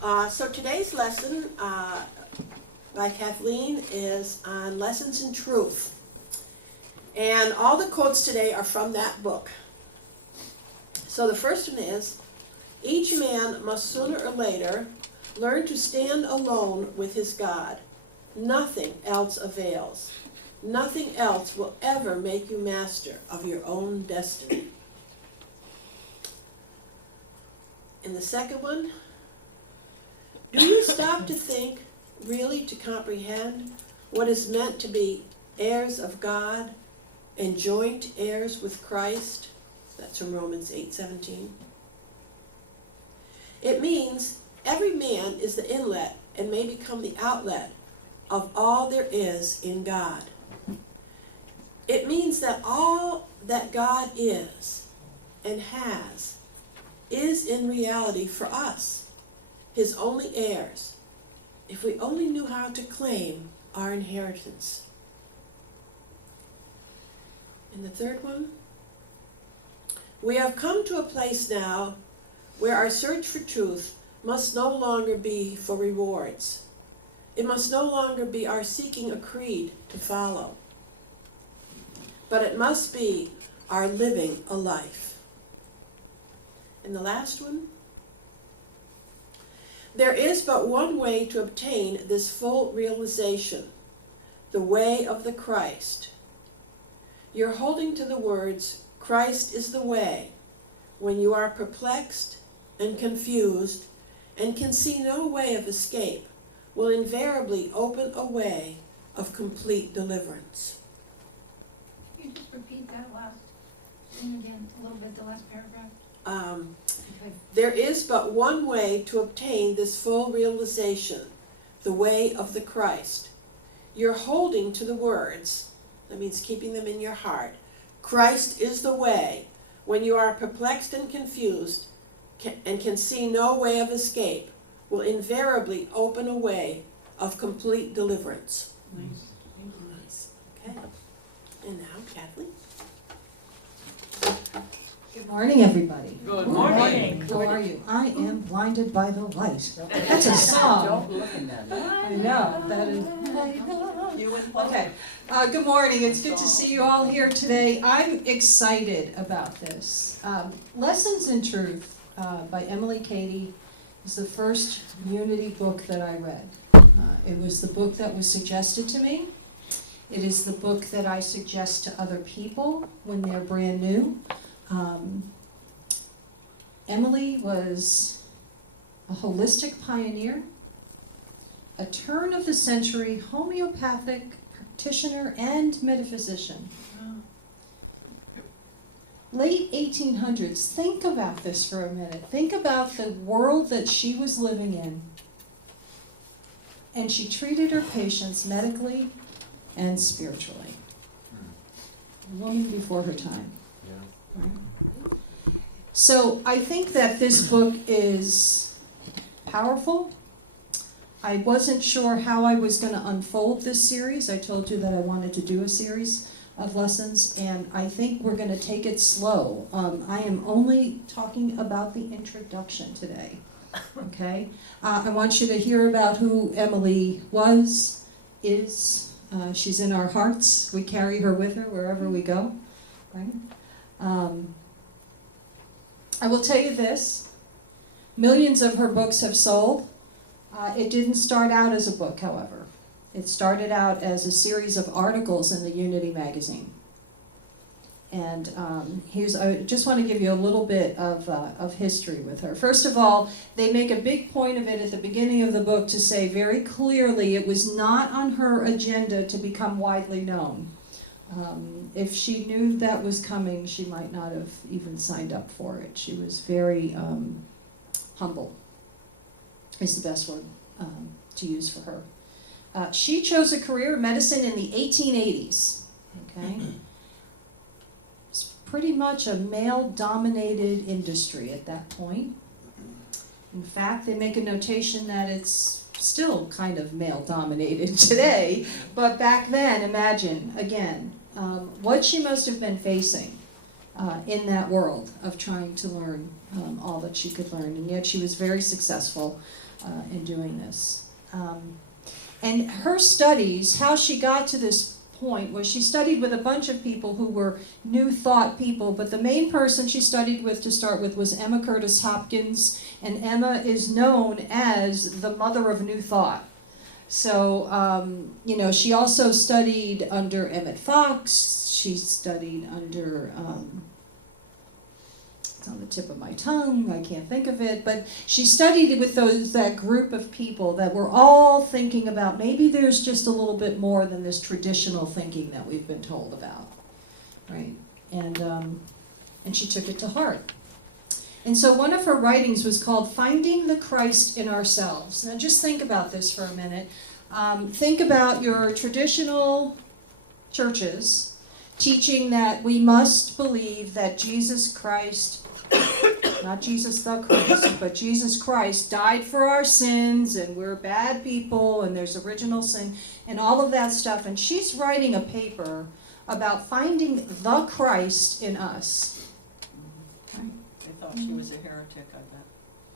So today's lesson by Kathleen is on Lessons in Truth. And all the quotes today are from that book. So the first one is, each man must sooner or later learn to stand alone with his God. Nothing else avails. Nothing else will ever make you master of your own destiny. And the second one, do you stop to think, really to comprehend what is meant to be heirs of God and joint heirs with Christ? That's from Romans 8:17. It means every man is the inlet and may become the outlet of all there is in God. It means that all that God is and has is in reality for us, his only heirs, if we only knew how to claim our inheritance. And the third one, we have come to a place now where our search for truth must no longer be for rewards. It must no longer be our seeking a creed to follow, but it must be our living a life. And the last one, there is but one way to obtain this full realization, the way of the Christ. You're holding to the words, Christ is the way, when you are perplexed and confused and can see no way of escape, will invariably open a way of complete deliverance. Can you just repeat that last thing again, a little bit, the last paragraph? There is but one way to obtain this full realization, the way of the Christ. You're holding to the words, that means keeping them in your heart. Christ is the way, when you are perplexed and confused and can see no way of escape, will invariably open a way of complete deliverance. Nice. Thank you. Nice. Okay. And now, Kathleen. Good morning, everybody. Good morning. How are you? I am blinded by the light. That's a song. Don't look in that. I know. That is. You wouldn't Okay. Good morning. It's good to see you all here today. I'm excited about this. Lessons in Truth by Emilie Cady is the first Unity book that I read. It was the book that was suggested to me. It is the book that I suggest to other people when they're brand new. Emilie was a holistic pioneer, a turn-of-the-century homeopathic practitioner and metaphysician. Late 1800s, think about this for a minute. Think about the world that she was living in. And she treated her patients medically and spiritually. A woman before her time. So I think that this book is powerful. I wasn't sure how I was going to unfold this series. I told you that I wanted to do a series of lessons, and I think we're going to take it slow. I am only talking about the introduction today, okay? I want you to hear about who Emilie was, is. She's in our hearts. We carry her with her wherever we go, right? I will tell you this, millions of her books have sold. It didn't start out as a book, however. It started out as a series of articles in the Unity magazine. And I just want to give you a little bit of history with her. First of all, they make a big point of it at the beginning of the book to say very clearly it was not on her agenda to become widely known. If she knew that was coming, she might not have even signed up for it. She was very humble, is the best word to use for her. She chose a career in medicine in the 1880s. Okay? It's pretty much a male-dominated industry at that point. In fact, they make a notation that it's still kind of male-dominated today, but back then, imagine, again, what she must have been facing. in that world of trying to learn all that she could learn, and yet she was very successful in doing this. And her studies, how she got to this point was she studied with a bunch of people who were New Thought people, but the main person she studied with to start with was Emma Curtis Hopkins, and Emma is known as the mother of New Thought. So, she also studied under Emmett Fox, she studied under, it's on the tip of my tongue, I can't think of it, but she studied with that group of people that were all thinking about maybe there's just a little bit more than this traditional thinking that we've been told about, right? And she took it to heart. And so one of her writings was called Finding the Christ in Ourselves. Now just think about this for a minute. Think about your traditional churches teaching that we must believe that Jesus Christ, not Jesus the Christ, but Jesus Christ died for our sins and we're bad people and there's original sin and all of that stuff. And she's writing a paper about finding the Christ in us. I thought she was a heretic, I bet.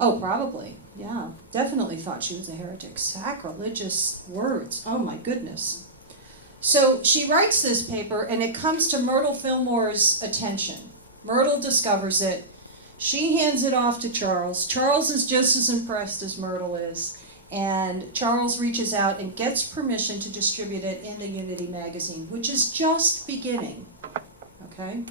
Oh, probably. Yeah, definitely thought she was a heretic. Sacrilegious words. Oh my goodness. So she writes this paper and it comes to Myrtle Fillmore's attention. Myrtle discovers it. She hands it off to Charles. Charles is just as impressed as Myrtle is. And Charles reaches out and gets permission to distribute it in the Unity magazine, which is just beginning. Okay?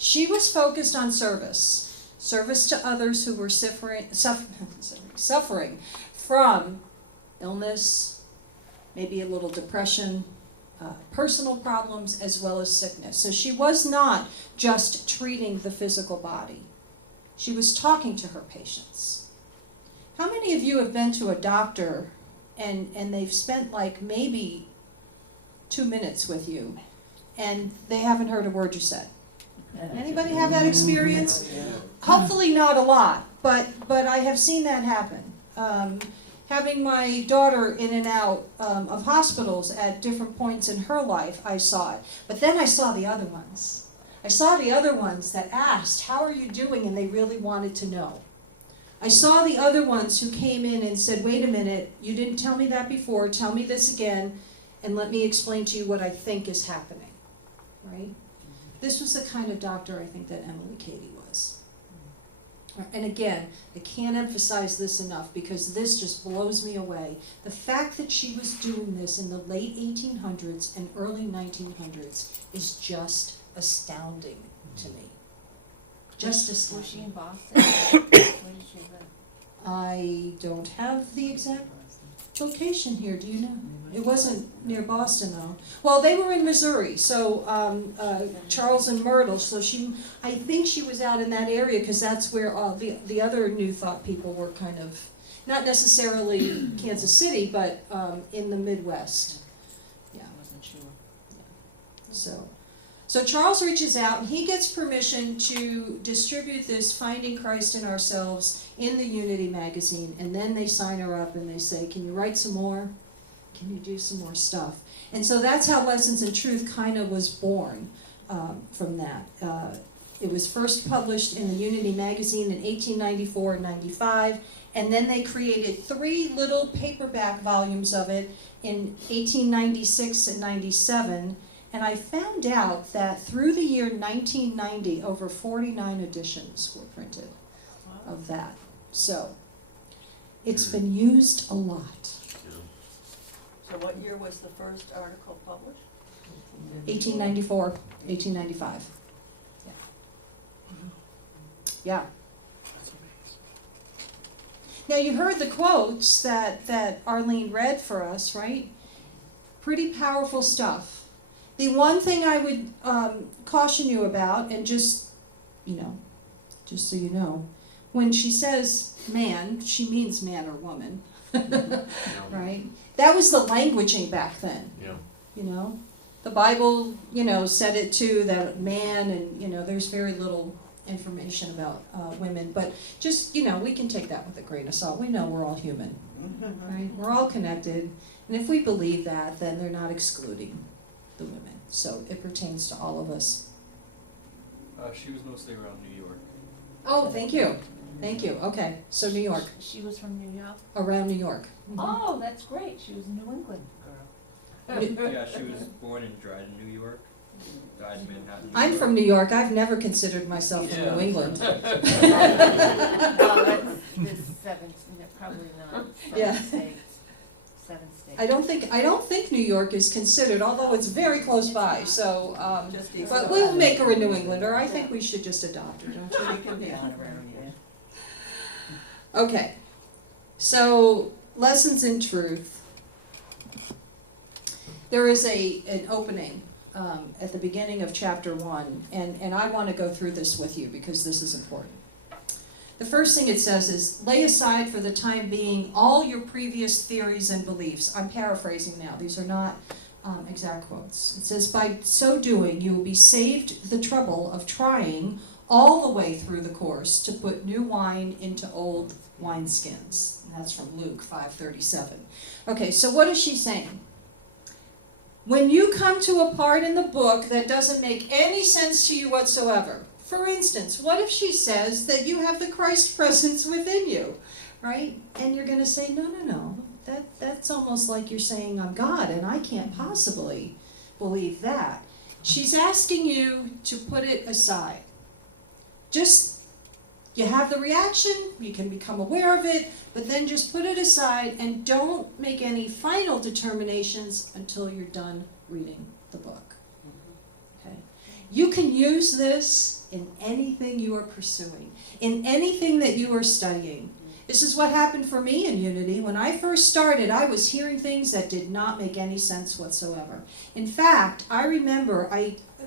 She was focused on service to others who were suffering from illness, maybe a little depression, personal problems, as well as sickness. So she was not just treating the physical body. She was talking to her patients. How many of you have been to a doctor and they've spent like maybe 2 minutes with you and they haven't heard a word you said? Anybody have that experience? Hopefully not a lot, but I have seen that happen. Having my daughter in and out of hospitals at different points in her life, I saw it. But then I saw the other ones. I saw the other ones that asked, how are you doing? And they really wanted to know. I saw the other ones who came in and said, wait a minute, you didn't tell me that before, tell me this again, and let me explain to you what I think is happening, right? This was the kind of doctor I think that Emilie Cady was. And again, I can't emphasize this enough because this just blows me away. The fact that she was doing this in the late 1800s and early 1900s is just astounding to me. Just astounding. Was she in Boston? Where did she live? I don't have the exact location here, do you know? It wasn't near Boston, though. Well, they were in Missouri, so Charles and Myrtle, so I think she was out in that area because that's where all the other New Thought people were kind of, not necessarily Kansas City, but in the Midwest. Yeah. I wasn't sure. So Charles reaches out and he gets permission to distribute this Finding Christ in Ourselves in the Unity magazine, and then they sign her up and they say, can you write some more? Can you do some more stuff? And so that's how Lessons in Truth kind of was born from that. It was first published in the Unity magazine in 1894 and 95, and then they created 3 little paperback volumes of it in 1896 and 97. And I found out that through the year 1990, over 49 editions were printed of that. So it's been used a lot. So what year was the first article published? 1894, 1895. Yeah. Yeah. Now you heard the quotes that Arlene read for us, right? Pretty powerful stuff. The one thing I would caution you about, and just so you know, when she says man, she means man or woman, right? That was the languaging back then. Yeah. The Bible, said it too, that man, and there's very little information about women, but just we can take that with a grain of salt. We know we're all human, right? We're all connected, and if we believe that, then they're not excluding the women. So it pertains to all of us. She was mostly around New York. Oh, thank you. Thank you. Okay, so New York, She was from New York? around New York. Oh, that's great, she was a New England girl. Yeah, she was born in Dryden, New York. Died in Manhattan. New I'm York. from New York. I've never considered myself from Yeah. New England. Oh, that's the seventh, no, probably not, Yeah. seven states, seven states. I don't think New York is considered, although it's very close by, so, Just east but of we'll that. make her a New Englander. I think we should just adopt her, don't you? She can be honorary, yeah. Okay, so lessons in truth. There is an opening at the beginning of chapter 1, and I want to go through this with you because this is important. The first thing it says is, lay aside for the time being all your previous theories and beliefs. I'm paraphrasing now. These are not exact quotes. It says, by so doing, you will be saved the trouble of trying all the way through the course to put new wine into old wineskins. And that's from Luke 5:37. Okay, so what is she saying? When you come to a part in the book that doesn't make any sense to you whatsoever, for instance, what if she says that you have the Christ presence within you, right? And you're going to say, no, that's almost like you're saying I'm God, and I can't possibly believe that. She's asking you to put it aside. Just, you have the reaction, you can become aware of it, but then just put it aside and don't make any final determinations until you're done reading the book. Okay? You can use this in anything you are pursuing, in anything that you are studying. This is what happened for me in Unity. When I first started, I was hearing things that did not make any sense whatsoever. In fact, I remember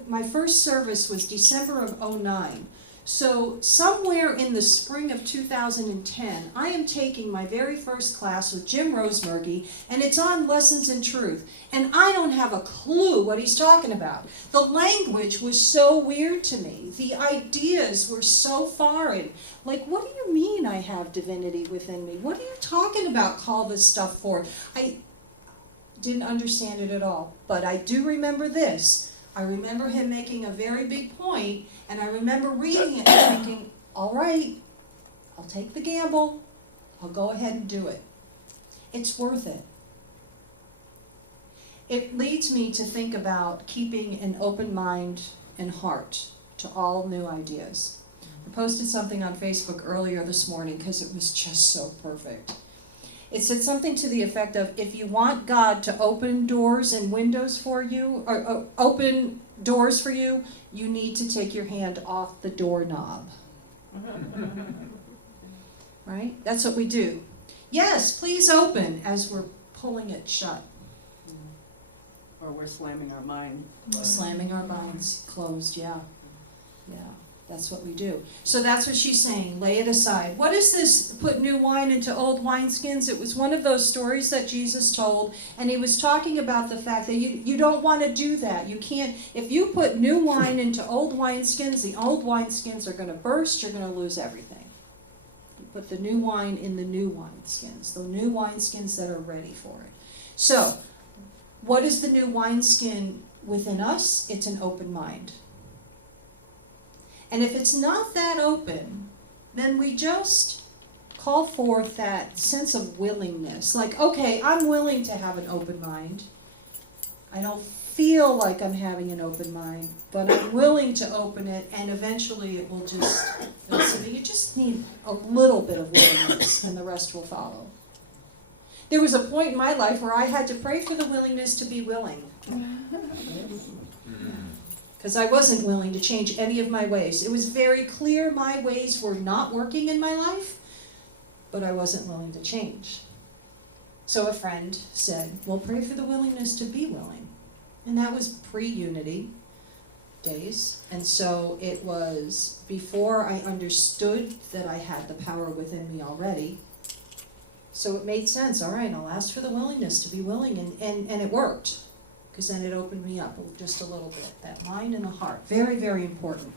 my first service was December of 2009. So somewhere in the spring of 2010, I am taking my very first class with Jim Rosemergy, and it's on Lessons in Truth. And I don't have a clue what he's talking about. The language was so weird to me. The ideas were so foreign. Like, what do you mean I have divinity within me? What are you talking about, call this stuff forth? I didn't understand it at all. But I do remember this. I remember him making a very big point, and I remember reading it and thinking, all right, I'll take the gamble. I'll go ahead and do it. It's worth it. It leads me to think about keeping an open mind and heart to all new ideas. I posted something on Facebook earlier this morning because it was just so perfect. It said something to the effect of, if you want God to open doors and windows for you, or open doors for you, you need to take your hand off the doorknob. Right? That's what we do. Yes, please open, as we're pulling it shut. Or we're slamming our mind. Slamming our minds closed, yeah. Yeah, that's what we do. So that's what she's saying, lay it aside. What is this, put new wine into old wineskins? It was one of those stories that Jesus told, and he was talking about the fact that you don't want to do that. You can't, if you put new wine into old wineskins, the old wineskins are going to burst, you're going to lose everything. You put the new wine in the new wineskins, the new wineskins that are ready for it. So, what is the new wineskin within us? It's an open mind. And if it's not that open, then we just call forth that sense of willingness. Like, okay, I'm willing to have an open mind. I don't feel like I'm having an open mind, but I'm willing to open it, and eventually it will just, you just need a little bit of willingness, and the rest will follow. There was a point in my life where I had to pray for the willingness to be willing. Because I wasn't willing to change any of my ways. It was very clear my ways were not working in my life, but I wasn't willing to change. So a friend said, well, pray for the willingness to be willing. And that was pre-Unity days. And so it was before I understood that I had the power within me already. So it made sense. All right, I'll ask for the willingness to be willing. And it worked. Because then it opened me up just a little bit. That mind and the heart. Very, very important.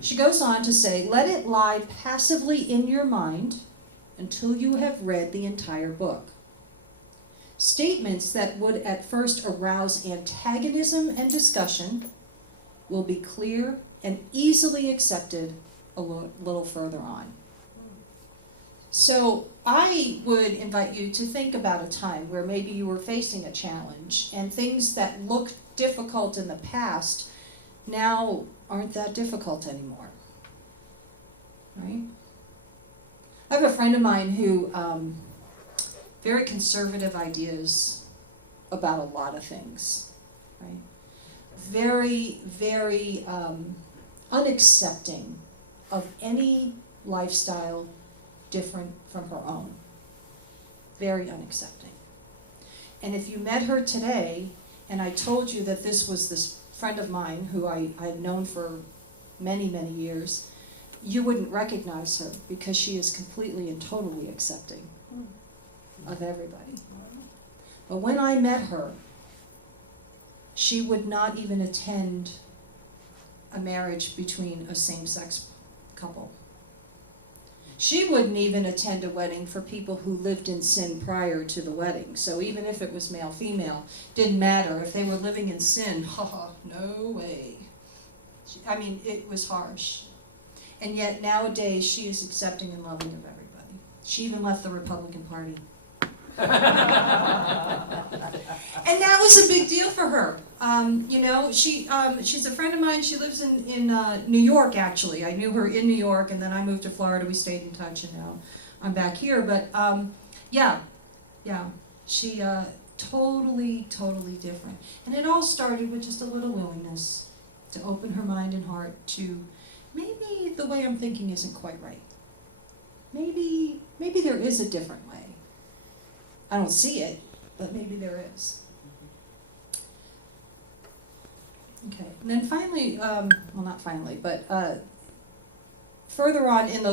She goes on to say, let it lie passively in your mind until you have read the entire book. Statements that would at first arouse antagonism and discussion will be clear and easily accepted a little further on. So I would invite you to think about a time where maybe you were facing a challenge and things that looked difficult in the past now aren't that difficult anymore, right? I have a friend of mine who, very conservative ideas about a lot of things, right? Very, very unaccepting of any lifestyle different from her own. Very unaccepting. And if you met her today, and I told you that this was this friend of mine who I've known for many, many years, you wouldn't recognize her because she is completely and totally accepting of everybody. But when I met her, she would not even attend a marriage between a same-sex couple. She wouldn't even attend a wedding for people who lived in sin prior to the wedding. So even if it was male-female, didn't matter. If they were living in sin, no way. It was harsh. And yet nowadays she is accepting and loving of everybody. She even left the Republican Party. And that was a big deal for her. She's a friend of mine. She lives in New York, actually. I knew her in New York, and then I moved to Florida. We stayed in touch, and now I'm back here. But she totally, totally different. And it all started with just a little willingness to open her mind and heart to maybe the way I'm thinking isn't quite right. Maybe there is a different way. I don't see it, but maybe there is. Okay, and then finally, not finally, but further on in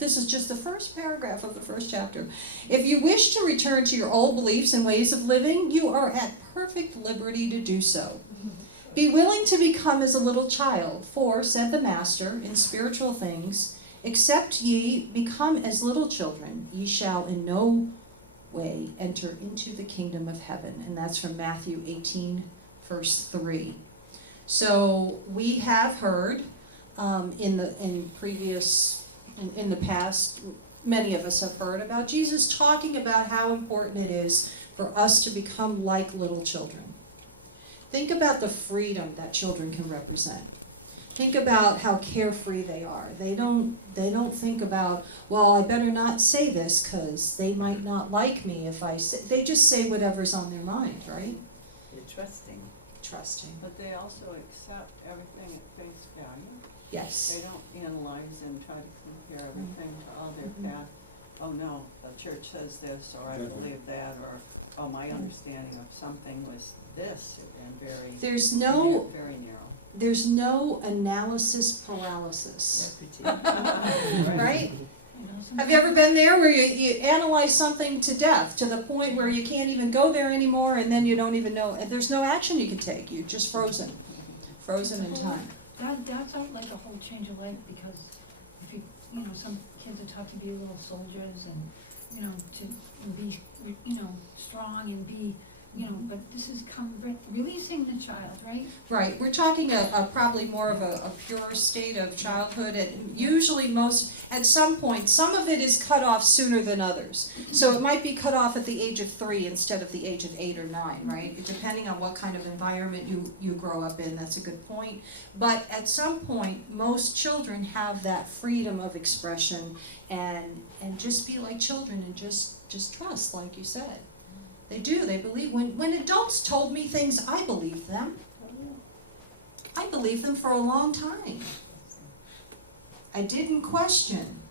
this is just the first paragraph of the first chapter. If you wish to return to your old beliefs and ways of living, you are at perfect liberty to do so. Be willing to become as a little child, for, said the Master, in spiritual things, except ye become as little children, ye shall in no way enter into the kingdom of heaven. And that's from Matthew 18, verse 3. So we have heard in the past, many of us have heard about Jesus talking about how important it is for us to become like little children. Think about the freedom that children can represent. Think about how carefree they are. They don't think about, well, I better not say this because they might not like me if I say. They just say whatever's on their mind, right? You're trusting. Trusting. But they also accept everything at face value. Yes. They don't analyze and try to compare everything to other path. Oh no, the church says this, or I believe that, or oh, my understanding of something was this, and very narrow. There's no analysis paralysis. Right? Have you ever been there where you analyze something to death, to the point where you can't even go there anymore, and then you don't even know, and there's no action you can take. You're just frozen in time. That's like a whole change of life, because if some kids are taught to be little soldiers and, to be, strong and be, but this is releasing the child, right? Right, we're talking probably more of a pure state of childhood, and usually at some point, some of it is cut off sooner than others. So it might be cut off at the age of 3 instead of the age of 8 or 9, right? Depending on what kind of environment you grow up in, that's a good point. But at some point, most children have that freedom of expression and just be like children and just trust, like you said. They do, they believe. When adults told me things, I believed them. I believed them for a long time. I didn't question,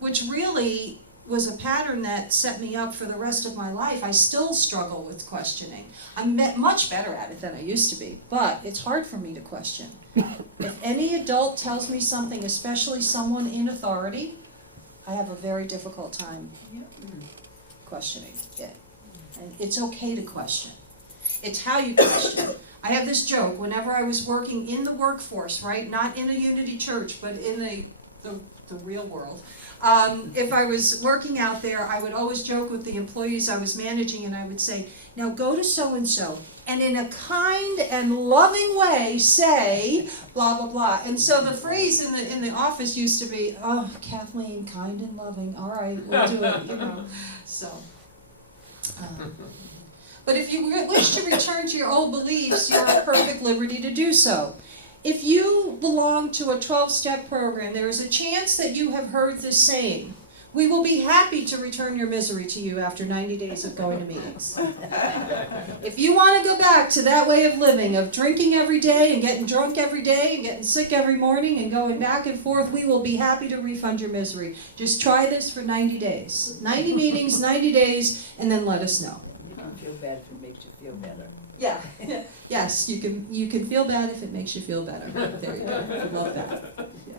which really was a pattern that set me up for the rest of my life. I still struggle with questioning. I'm much better at it than I used to be, but it's hard for me to question. If any adult tells me something, especially someone in authority, I have a very difficult time questioning it. And it's okay to question. It's how you question. I have this joke. Whenever I was working in the workforce, right, not in a Unity church, but in the the real world. If I was working out there, I would always joke with the employees I was managing, and I would say, now go to so-and-so, and in a kind and loving way say blah, blah, blah. And so the phrase in the office used to be, oh, Kathleen, kind and loving, all right, we'll do it, you know. So, but if you wish to return to your old beliefs, you're at perfect liberty to do so. If you belong to a 12-step program, there is a chance that you have heard this saying, we will be happy to return your misery to you after 90 days of going to meetings. If you want to go back to that way of living, of drinking every day and getting drunk every day and getting sick every morning and going back and forth, we will be happy to refund your misery. Just try this for 90 days. 90 meetings, 90 days, and then let us know. You can feel bad if it makes you feel better. Yeah. Yes, you can feel bad if it makes you feel better. There you go. I love that. Yeah.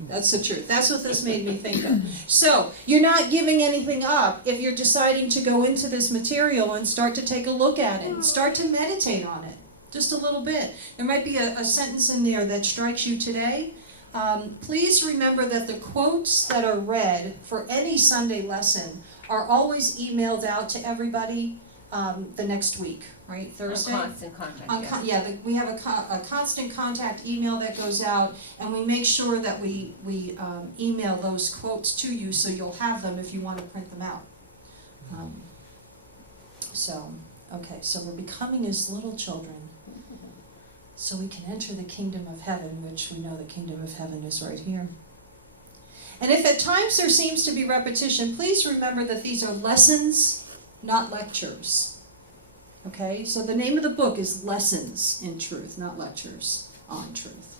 That's the truth. That's what this made me think of. So, you're not giving anything up if you're deciding to go into this material and start to take a look at it. Start to meditate on it. Just a little bit. There might be a sentence in there that strikes you today. Please remember that the quotes that are read for any Sunday lesson are always emailed out to everybody the next week, right? Thursday? Constant contact, yeah. We have a constant contact email that goes out, and we make sure that we email those quotes to you so you'll have them if you want to print them out. So we're becoming as little children so we can enter the kingdom of heaven, which we know the kingdom of heaven is right here. And if at times there seems to be repetition, please remember that these are lessons, not lectures. Okay, so the name of the book is Lessons in Truth, not Lectures on Truth.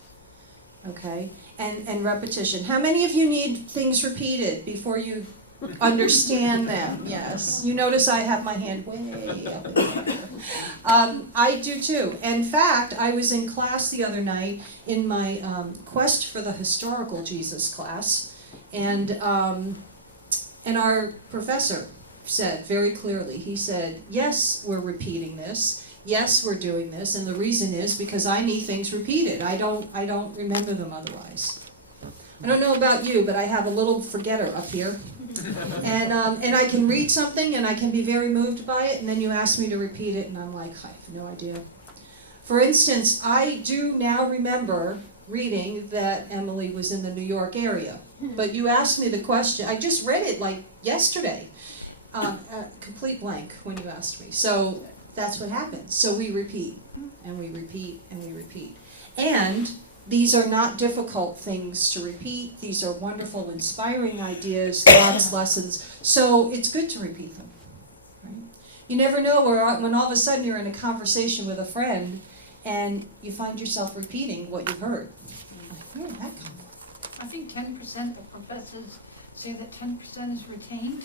Okay, and repetition. How many of you need things repeated before you understand them? Yes. You notice I have my hand way up in the air. I do too. In fact, I was in class the other night in my Quest for the Historical Jesus class, and our professor said very clearly, he said, yes, we're repeating this, yes, we're doing this, and the reason is because I need things repeated. I don't remember them otherwise. I don't know about you, but I have a little forgetter up here. And I can read something and I can be very moved by it, and then you ask me to repeat it and I'm like, I have no idea. For instance, I do now remember reading that Emilie was in the New York area. But you asked me the question, I just read it like yesterday. Complete blank when you asked me. So that's what happens. So we repeat, and we repeat, and we repeat. And these are not difficult things to repeat. These are wonderful, inspiring ideas, thoughts, lessons. So it's good to repeat them. Right? You never know when all of a sudden you're in a conversation with a friend and you find yourself repeating what you've heard. Like, where did that come from? I think 10% of professors say that 10% is retained,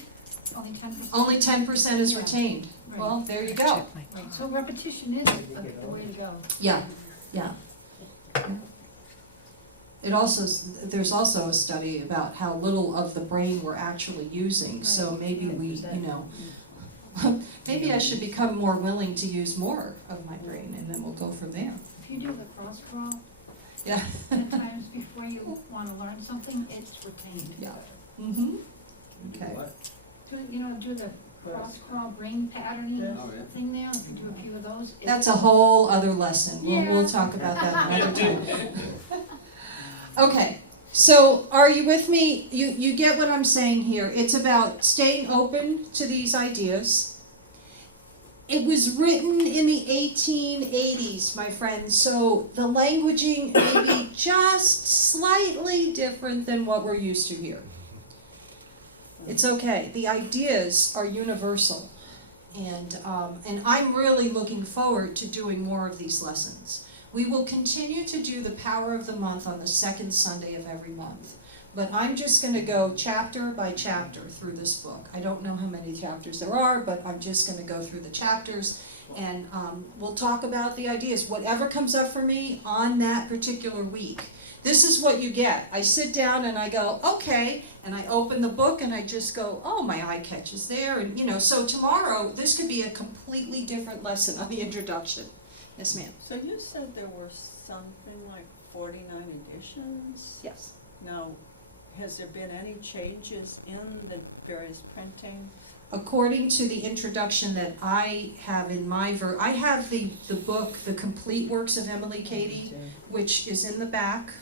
only 10%. Only 10% is retained. Right. Well, there you go. Right. So repetition is the way to go. Yeah, yeah. There's also a study about how little of the brain we're actually using, so maybe maybe I should become more willing to use more of my brain, and then we'll go from there. If you do the cross crawl, Yeah. 10 times before you want to learn something, it's retained. Yeah. Mm-hmm. Okay. Do the cross crawl brain patterning thing there. If you do a few of those, That's a whole other lesson. We'll talk about that another time. Okay, so are you with me? You get what I'm saying here. It's about staying open to these ideas. It was written in the 1880s, my friends, so the languaging may be just slightly different than what we're used to here. It's okay. The ideas are universal, and I'm really looking forward to doing more of these lessons. We will continue to do the Power of the Month on the second Sunday of every month. But I'm just going to go chapter by chapter through this book. I don't know how many chapters there are, but I'm just going to go through the chapters, and we'll talk about the ideas. Whatever comes up for me on that particular week. This is what you get. I sit down and I go, okay, and I open the book and I just go, oh, my eye catches there. And so tomorrow, this could be a completely different lesson on the introduction. Yes, ma'am. So you said there were something like 49 editions? Yes. Now, has there been any changes in the various printing? According to the introduction that I have in my I have the book, The Complete Works of Emilie Cady, which is in the back,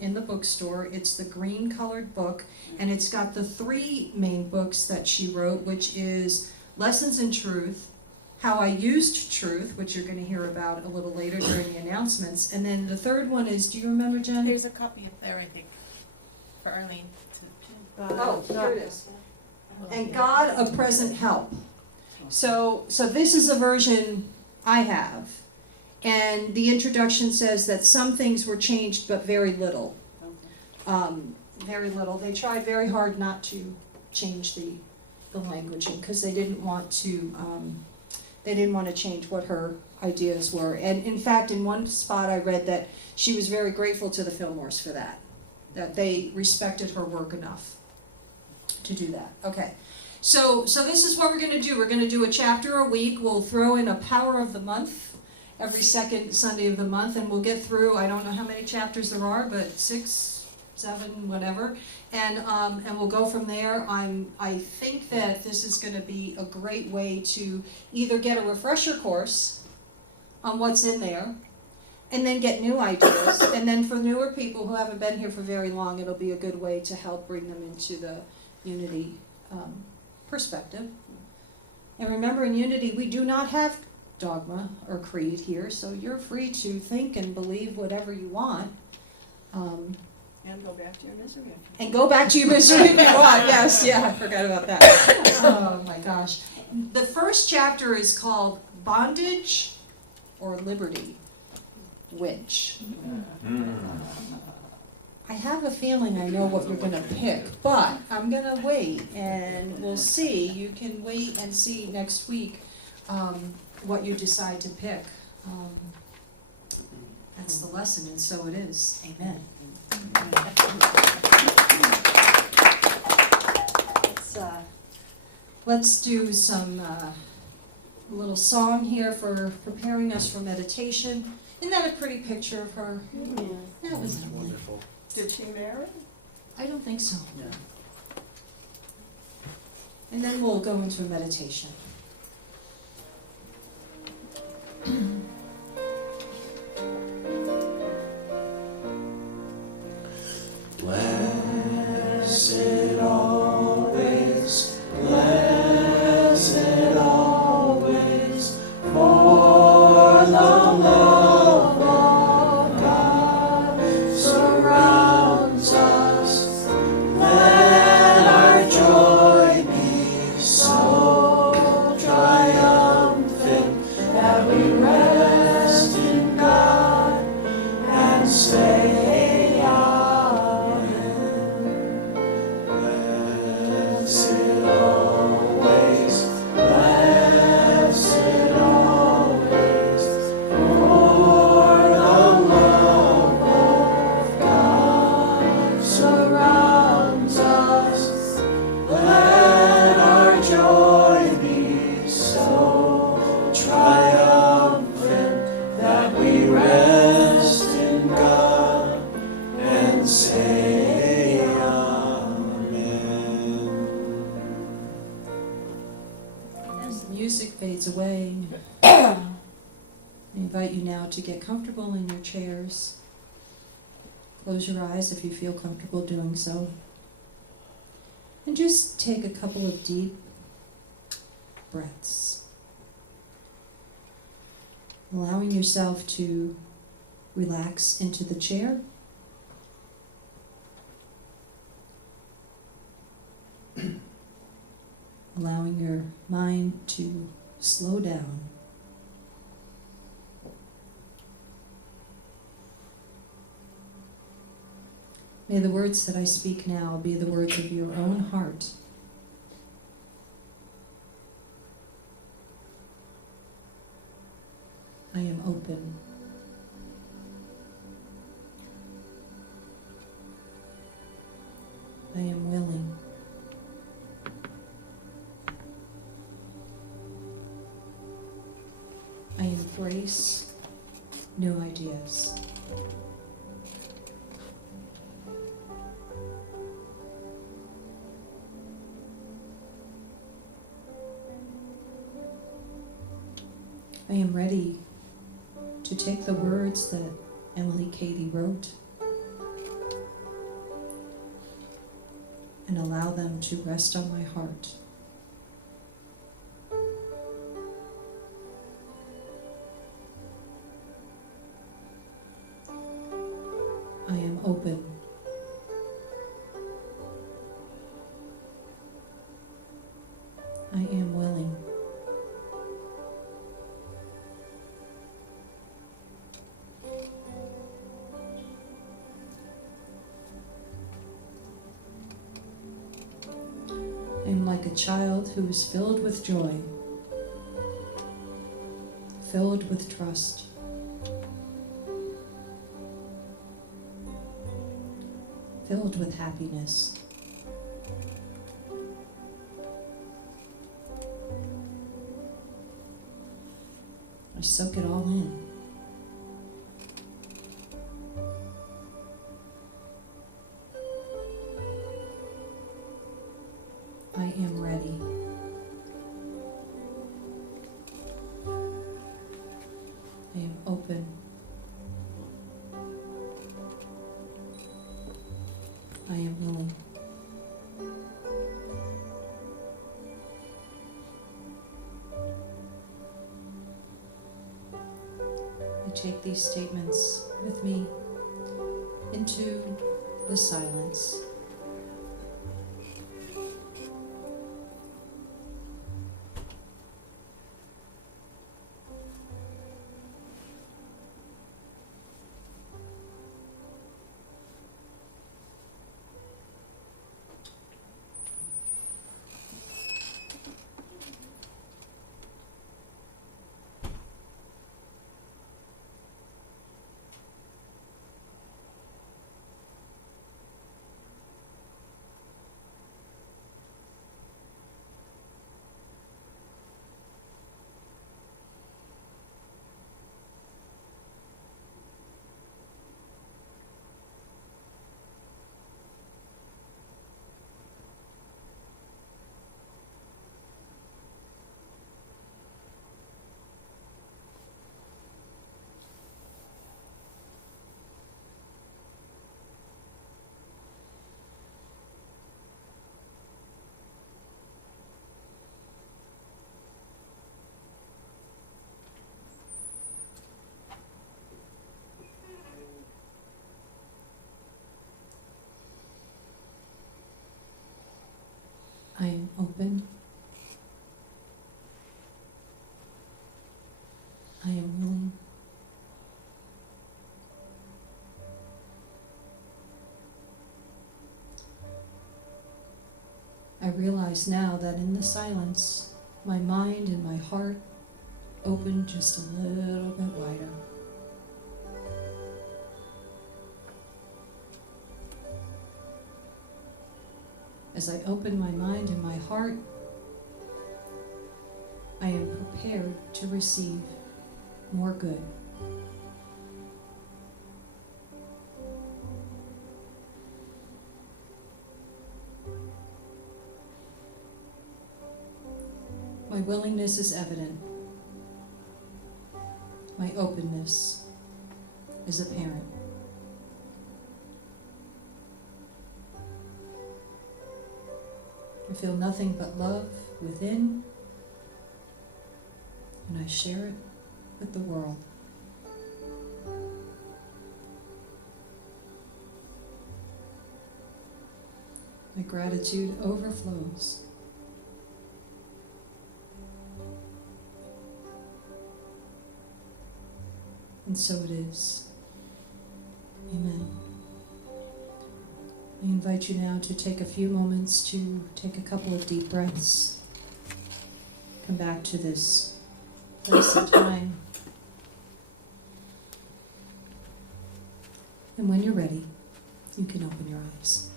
in the bookstore. It's the green colored book, and it's got the 3 main books that she wrote, which is Lessons in Truth, How I Used Truth, which you're gonna hear about a little later during the announcements, and then the third one is, do you remember, Jen? There's a copy up there, I think, for Arlene to. Oh, here it is. And God, a Present Help. So this is a version I have. And the introduction says that some things were changed, but very little. Very little. They tried very hard not to change the languaging, because they didn't want to change what her ideas were. And in fact, in one spot I read that she was very grateful to the Fillmores for that they respected her work enough to do that. Okay, so this is what we're going to do. We're going to do a chapter a week. We'll throw in a power of the month every second Sunday of the month, and we'll get through, I don't know how many chapters there are, but 6, 7, whatever, and we'll go from there. I think that this is going to be a great way to either get a refresher course on what's in there, and then get new ideas, and then for newer people who haven't been here for very long, it'll be a good way to help bring them into the Unity perspective. And remember, in Unity, we do not have dogma or creed here, so you're free to think and believe whatever you want. And go back to your misery. And go back to your misery if you want. Yes, yeah, I forgot about that. Oh my gosh. The first chapter is called Bondage or Liberty. Which? I have a feeling I know what you're going to pick, but I'm going to wait and we'll see. You can wait and see next week what you decide to pick. That's the lesson, and so it is. Amen. Let's do some little song here for preparing us for meditation. Isn't that a pretty picture of her? Yeah. That was Wonderful. Did she marry? I don't think so. No. And then we'll go into a meditation. Blessed always, blessed always, for the love of God surrounds us. Let our joy be so triumphant that we rest in God and say, fades away. I invite you now to get comfortable in your chairs. Close your eyes if you feel comfortable doing so. And just take a couple of deep breaths. Allowing yourself to relax into the chair. Allowing your mind to slow down. May the words that I speak now be the words of your own heart. I am open. I am willing. I embrace new ideas. I am ready to take the words that Emilie Cady wrote and allow them to rest on my heart. I am open. I am willing. I am like a child who is filled with joy, filled with trust, filled with happiness. I soak it all in. I am ready. I am open. I am willing. I take these statements with me into the silence. I am open. I am willing. I realize now that in the silence, my mind and my heart open just a little bit wider. As I open my mind and my heart, I am prepared to receive more good. My willingness is evident. My openness is apparent. I feel nothing but love within, and I share it with the world. My gratitude overflows. And so it is. Amen. I invite you now to take a few moments to take a couple of deep breaths. Come back to this place and time. And when you're ready, you can open your eyes.